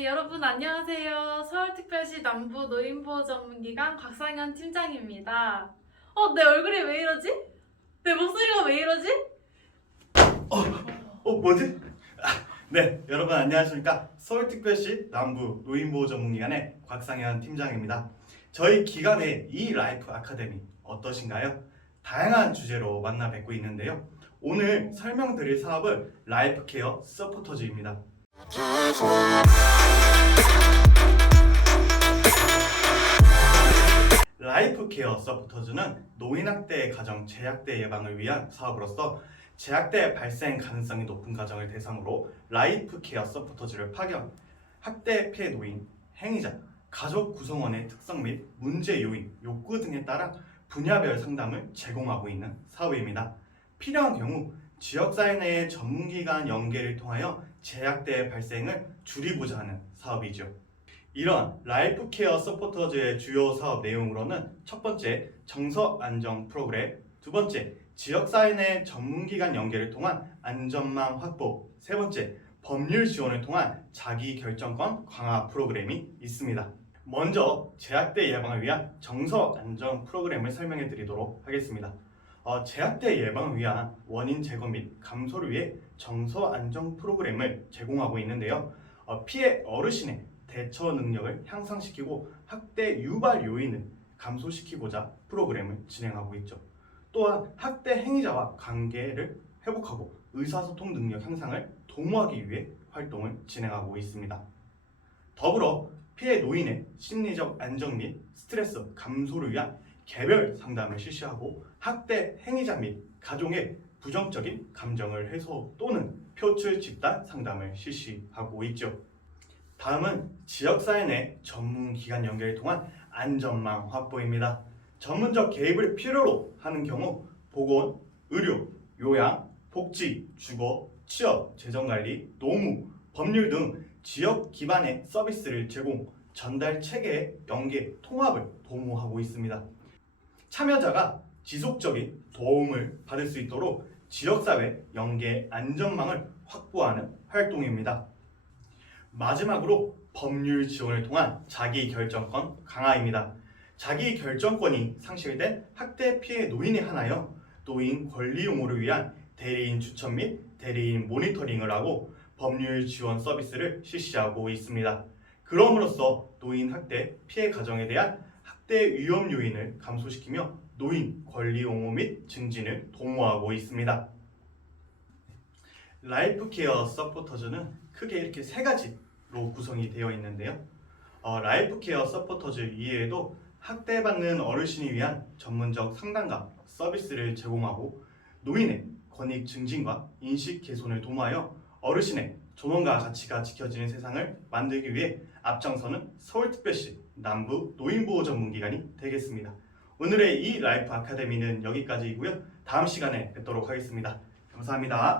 네, 여러분 안녕하세요. 서울특별시 남부 노인보호 전문기관 곽상현 팀장입니다. 어, 내 얼굴이 왜 이러지? 내 목소리가 왜 이러지? 어 뭐지? 아, 네 여러분 안녕하십니까 서울특별시 남부 노인보호 전문기관의 곽상현 팀장입니다 저희 기관의 이 라이프 아카데미 어떠신가요? 다양한 주제로 만나 뵙고 있는데요 오늘 설명드릴 사업은 라이프 케어 서포터즈입니다 라이프 케어 서포터즈는 노인학대 가정 재학대 예방을 위한 사업으로서 재학대 발생 가능성이 높은 가정을 대상으로 라이프 케어 서포터즈를 파견, 학대 피해 노인, 행위자, 가족 구성원의 특성 및 문제 요인, 욕구 등에 따라 분야별 상담을 제공하고 있는 사업입니다. 필요한 경우 지역사회 내의 전문기관 연계를 통하여 재학대 발생을 줄이고자 하는 사업이죠. 이러한 라이프 케어 서포터즈의 주요 사업 내용으로는 첫 번째 정서 안정 프로그램, 두 번째 지역사회 내 전문기관 연계를 통한 안전망 확보, 세 번째 법률 지원을 통한 자기 결정권 강화 프로그램이 있습니다. 먼저 재학대 예방을 위한 정서 안정 프로그램을 설명해 드리도록 하겠습니다. 어, 재학대 예방을 위한 원인 제거 및 감소를 위해 정서 안정 프로그램을 제공하고 있는데요. 어, 피해 어르신의 대처 능력을 향상시키고 학대 유발 요인을 감소시키고자 프로그램을 진행하고 있죠. 또한 학대 행위자와 관계를 회복하고 의사소통 능력 향상을 도모하기 위해 활동을 진행하고 있습니다. 더불어 피해 노인의 심리적 안정 및 스트레스 감소를 위한 개별 상담을 실시하고 학대 행위자 및 가족의 부정적인 감정을 해소 또는 표출 집단 상담을 실시하고 있죠. 다음은 지역사회 내 전문 기관 연결을 통한 안전망 확보입니다. 전문적 개입을 필요로 하는 경우 보건, 의료, 요양, 복지, 주거, 취업, 재정관리, 노무, 법률 등 지역 기반의 서비스를 제공, 전달 체계의 연계, 통합을 도모하고 있습니다. 참여자가 지속적인 도움을 받을 수 있도록 지역사회 연계 안전망을 확보하는 활동입니다. 마지막으로 법률 지원을 통한 자기 결정권 강화입니다. 자기 결정권이 상실된 학대 피해 노인에 한하여 노인 권리 옹호를 위한 대리인 추천 및 대리인 모니터링을 하고 법률 지원 서비스를 실시하고 있습니다. 그럼으로써 노인 학대 피해 가정에 대한 학대 위험 요인을 감소시키며 노인 권리 옹호 및 증진을 도모하고 있습니다. 라이프 케어 서포터즈는 크게 이렇게 세 가지로 구성이 되어 있는데요. 어, 라이프 케어 서포터즈 이외에도 학대받는 어르신이 위한 전문적 상담과 서비스를 제공하고 노인의 권익 증진과 인식 개선을 도모하여 어르신의 존엄과 가치가 지켜지는 세상을 만들기 위해 앞장서는 서울특별시 남부 노인보호 전문기관이 되겠습니다. 오늘의 이 라이프 아카데미는 여기까지이고요. 다음 시간에 뵙도록 하겠습니다. 감사합니다.